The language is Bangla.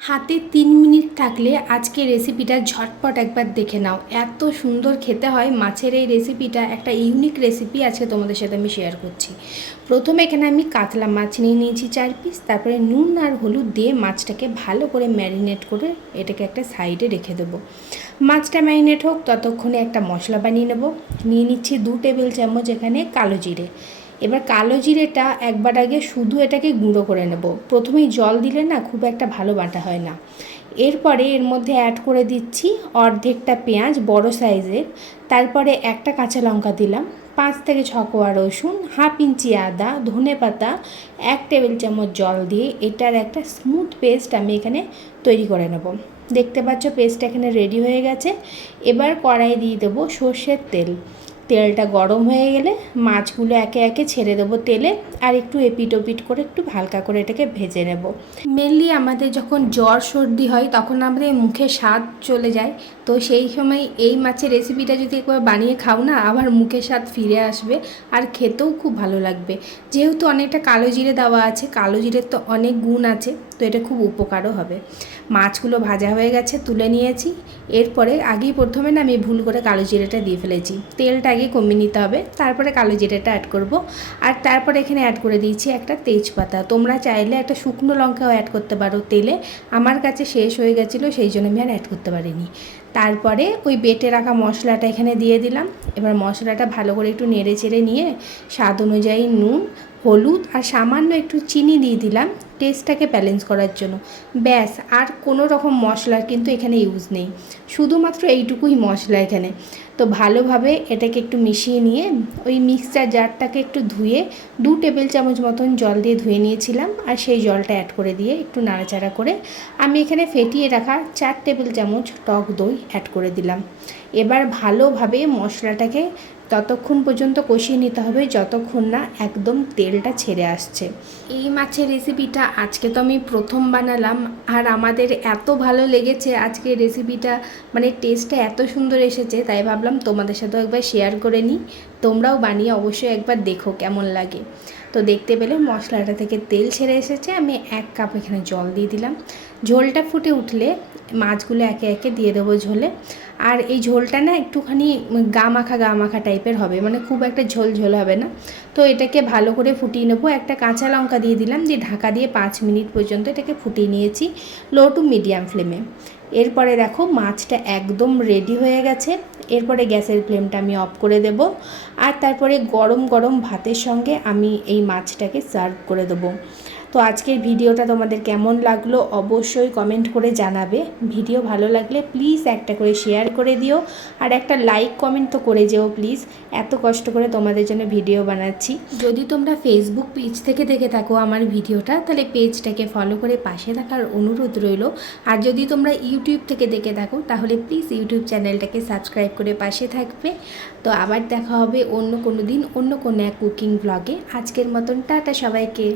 হাতে 3 মিনিট থাকলে আজকে রেসিপিটা ঝটপট একবার দেখে নাও। এত সুন্দর খেতে হয় মাছের এই রেসিপিটা, একটা ইউনিক রেসিপি আজকে তোমাদের সাথে আমি শেয়ার করছি। প্রথমে এখানে আমি কাতলা মাছ নিয়ে নিয়েছি 4 পিস। তারপরে নুন আর হলুদ দিয়ে মাছটাকে ভালো করে ম্যারিনেট করে এটাকে একটা সাইডে রেখে দেবো। মাছটা ম্যারিনেট হোক ততক্ষণে একটা মশলা বানিয়ে নেব। নিয়ে নিচ্ছি 2 টেবিল চামচ এখানে কালো জিরে। এবার কালো জিরেটা একবার আগে শুধু এটাকে গুঁড়ো করে নেব। প্রথমেই জল দিলে না খুব একটা ভালো বাটা হয় না। এরপরে এর মধ্যে অ্যাড করে দিচ্ছি অর্ধেকটা পেঁয়াজ বড় সাইজের, তারপরে একটা কাঁচা লঙ্কা দিলাম, 5 থেকে 6 কোয়া রসুন, হাফ ইঞ্চি আদা, ধনে পাতা, 1 টেবিল চামচ জল দিয়ে এটার একটা স্মুথ পেস্ট আমি এখানে তৈরি করে নেব। দেখতে পাচ্ছ পেস্টটা এখানে রেডি হয়ে গেছে। এবার কড়াই দিয়ে দেবো সর্ষের তেল। তেলটা গরম হয়ে গেলে মাছগুলো একে একে ছেড়ে দেবো তেলে, আর একটু এপিট ওপিট করে একটু হালকা করে এটাকে ভেজে নেব। মেনলি আমাদের যখন জ্বর সর্দি হয় তখন আমাদের মুখে স্বাদ চলে যায়, তো সেই সময় এই মাছের রেসিপিটা যদি একবার বানিয়ে খাও না, আবার মুখে স্বাদ ফিরে আসবে আর খেতেও খুব ভালো লাগবে। যেহেতু অনেকটা কালো জিরে দেওয়া আছে, কালো জিরের তো অনেক গুণ আছে, তো এটা খুব উপকারও হবে। মাছগুলো ভাজা হয়ে গেছে, তুলে নিয়েছি। এরপরে প্রথমে না আমি ভুল করে কালো জিরেটা দিয়ে ফেলেছি। তেলটা আগে কমিয়ে নিতে হবে, তারপরে কালো জিরেটা অ্যাড করব। আর তারপরে এখানে অ্যাড করে দিয়েছি একটা তেজপাতা। তোমরা চাইলে একটা শুকনো লঙ্কাও অ্যাড করতে পারো তেলে। আমার কাছে শেষ হয়ে গেছিলো, সেই জন্য আমি আর অ্যাড করতে পারিনি। তারপরে ওই বেটে রাখা মশলাটা এখানে দিয়ে দিলাম। এবার মশলাটা ভালো করে একটু নেড়ে চেড়ে নিয়ে স্বাদ অনুযায়ী নুন, হলুদ আর সামান্য একটু চিনি দিয়ে দিলাম টেস্টটাকে ব্যালেন্স করার জন্য। ব্যাস, আর কোনো রকম মশলার কিন্তু এখানে ইউজ নেই, শুধুমাত্র এইটুকুই মশলা এখানে। তো ভালোভাবে এটাকে একটু মিশিয়ে নিয়ে ওই মিক্সচার জারটাকে একটু ধুয়ে 2 টেবিল চামচ মতন জল দিয়ে ধুয়ে নিয়েছিলাম, আর সেই জলটা অ্যাড করে দিয়ে একটু নাড়াচাড়া করে আমি এখানে ফেটিয়ে রাখা 4 টেবিল চামচ টক দই অ্যাড করে দিলাম। এবার ভালোভাবে মশলাটাকে ততক্ষণ পর্যন্ত কষিয়ে নিতে হবে যতক্ষণ না একদম তেলটা ছেড়ে আসছে। এই মাছের রেসিপিটা আজকে তো আমি প্রথম বানালাম, আর আমাদের এত ভালো লেগেছে আজকের রেসিপিটা, মানে টেস্টটা এত সুন্দর এসেছে, তাই ভাবলাম তোমাদের সাথেও একবার শেয়ার করে নিই। তোমরাও বানিয়ে অবশ্যই একবার দেখো কেমন লাগে। তো দেখতে পেলে মশলাটা থেকে তেল ছেড়ে এসেছে। আমি 1 কাপ এখানে জল দিয়ে দিলাম। ঝোলটা ফুটে উঠলে মাছগুলো একে একে দিয়ে দেবো ঝোলে। আর এই ঝোলটা না একটুখানি গা মাখা টাইপের হবে, মানে খুব একটা ঝোল ঝোল হবে না। তো এটাকে ভালো করে ফুটিয়ে নেবো। একটা কাঁচা লঙ্কা দিয়ে দিলাম, দিয়ে ঢাকা দিয়ে 5 মিনিট পর্যন্ত এটাকে ফুটিয়ে নিয়েছি লো টু মিডিয়াম ফ্লেমে। এরপরে দেখো মাছটা একদম রেডি হয়ে গেছে। এরপরে গ্যাসের ফ্লেমটা আমি অফ করে দেব, আর তারপরে গরম গরম ভাতের সঙ্গে আমি এই মাছটাকে সার্ভ করে দেবো। তো আজকের ভিডিওটা তোমাদের কেমন লাগলো অবশ্যই কমেন্ট করে জানাবে। ভিডিও ভালো লাগলে প্লিজ একটা করে শেয়ার করে দিও, আর একটা লাইক কমেন্ট তো করে যেও প্লিজ। এত কষ্ট করে তোমাদের জন্য ভিডিও বানাচ্ছি। যদি তোমরা ফেসবুক পেজ থেকে দেখে থাকো আমার ভিডিওটা, তাহলে পেজটাকে ফলো করে পাশে থাকার অনুরোধ রইল। আর যদি তোমরা ইউটিউব থেকে দেখে থাকো তাহলে প্লিজ ইউটিউব চ্যানেলটাকে সাবস্ক্রাইব করে পাশে থাকবে। তো আবার দেখা হবে অন্য কোনো দিন অন্য কোনো এক কুকিং ব্লগে। আজকের মতন টাটা সবাইকে।